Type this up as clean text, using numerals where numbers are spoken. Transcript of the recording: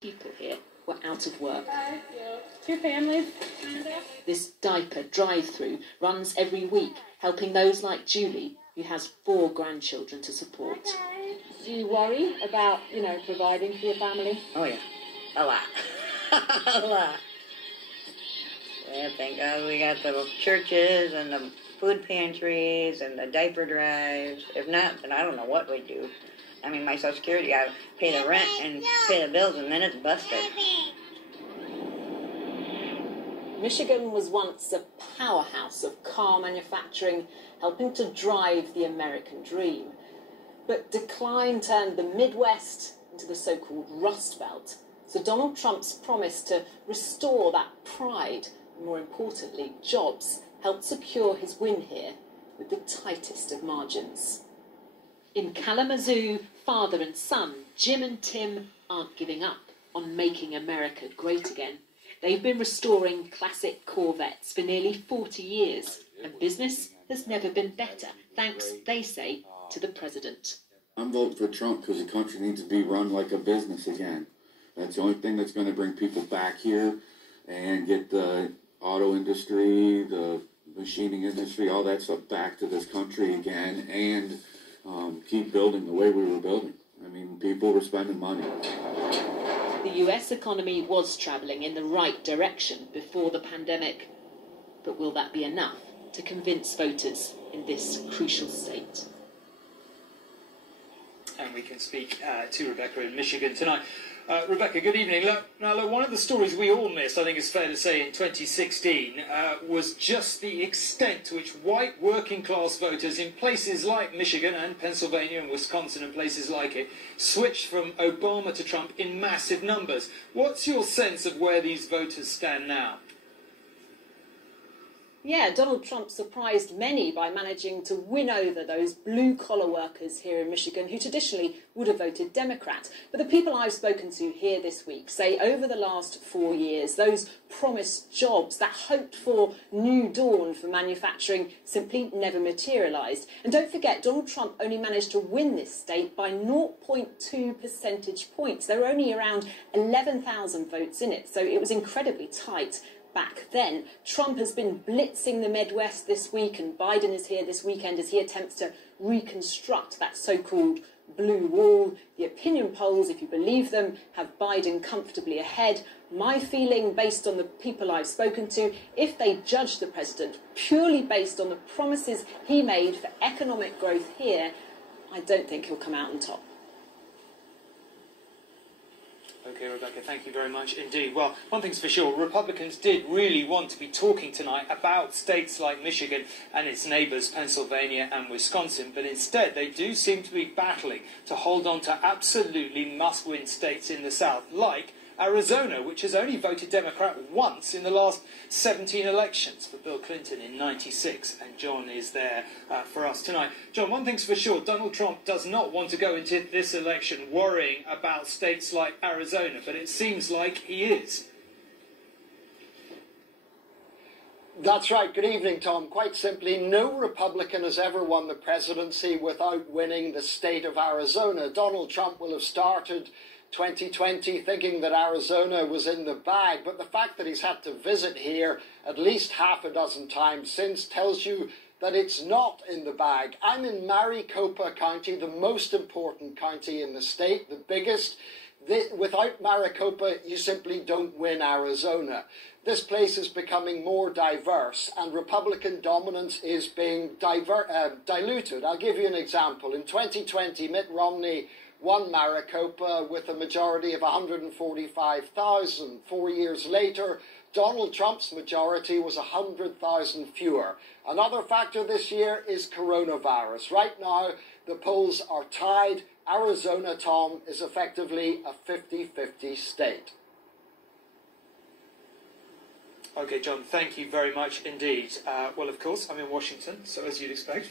people here were out of work. Two families. This diaper drive-through runs every week, helping those like Julie, who has 4 grandchildren to support. Do you worry about, providing for your family? Oh, yeah. A lot. A lot. Yeah, thank God we got the churches and the food pantries and the diaper drives. If not, then I don't know what we'd do. I mean, my Social Security, I pay the rent and pay the bills, and then it's busted. Michigan was once a powerhouse of car manufacturing, helping to drive the American dream. But decline turned the Midwest into the so-called Rust Belt. So Donald Trump's promise to restore that pride, and more importantly, jobs, helped secure his win here with the tightest of margins. In Kalamazoo, father and son, Jim and Tim, aren't giving up on making America great again. They've been restoring classic Corvettes for nearly 40 years, and business has never been better, thanks, they say, to the president. I'm voting for Trump because the country needs to be run like a business again. That's the only thing that's going to bring people back here and get the auto industry, the machining industry, all that stuff back to this country again, and keep building the way we were building. I mean, people were spending money. The US economy was travelling in the right direction before the pandemic. But will that be enough to convince voters in this crucial state? And we can speak to Rebecca in Michigan tonight. Rebecca, good evening. Look, one of the stories we all missed, I think it's fair to say, in 2016 was just the extent to which white working-class voters in places like Michigan and Pennsylvania and Wisconsin and places like it switched from Obama to Trump in massive numbers. What's your sense of where these voters stand now? Yeah, Donald Trump surprised many by managing to win over those blue-collar workers here in Michigan who traditionally would have voted Democrat. But the people I've spoken to here this week say over the last 4 years, those promised jobs, that hoped-for new dawn for manufacturing simply never materialised. And don't forget, Donald Trump only managed to win this state by 0.2 percentage points. There were only around 11,000 votes in it, so it was incredibly tight. Back then, Trump has been blitzing the Midwest this week, and Biden is here this weekend as he attempts to reconstruct that so-called blue wall. The opinion polls, if you believe them, have Biden comfortably ahead. My feeling, based on the people I've spoken to, if they judge the president purely based on the promises he made for economic growth here, I don't think he'll come out on top. OK, Rebecca, thank you very much indeed. Well, one thing's for sure, Republicans did really want to be talking tonight about states like Michigan and its neighbours, Pennsylvania and Wisconsin, but instead they do seem to be battling to hold on to absolutely must-win states in the South, like Arizona, which has only voted Democrat once in the last 17 elections for Bill Clinton in '96, and John is there for us tonight. John, one thing's for sure, Donald Trump does not want to go into this election worrying about states like Arizona, but it seems like he is. That's right. Good evening, Tom. Quite simply, no Republican has ever won the presidency without winning the state of Arizona. Donald Trump will have started 2020 thinking that Arizona was in the bag, but the fact that he's had to visit here at least half a dozen times since tells you that it's not in the bag. I'm in Maricopa County, the most important county in the state, the biggest. Without Maricopa, you simply don't win Arizona. This place is becoming more diverse, and Republican dominance is being diluted. I'll give you an example. In 2020, Mitt Romney won Maricopa with a majority of 145,000. 4 years later, Donald Trump's majority was 100,000 fewer. Another factor this year is coronavirus. Right now, the polls are tied. Arizona, Tom, is effectively a 50-50 state. OK, John, thank you very much indeed. Well, of course, I'm in Washington, so as you'd expect.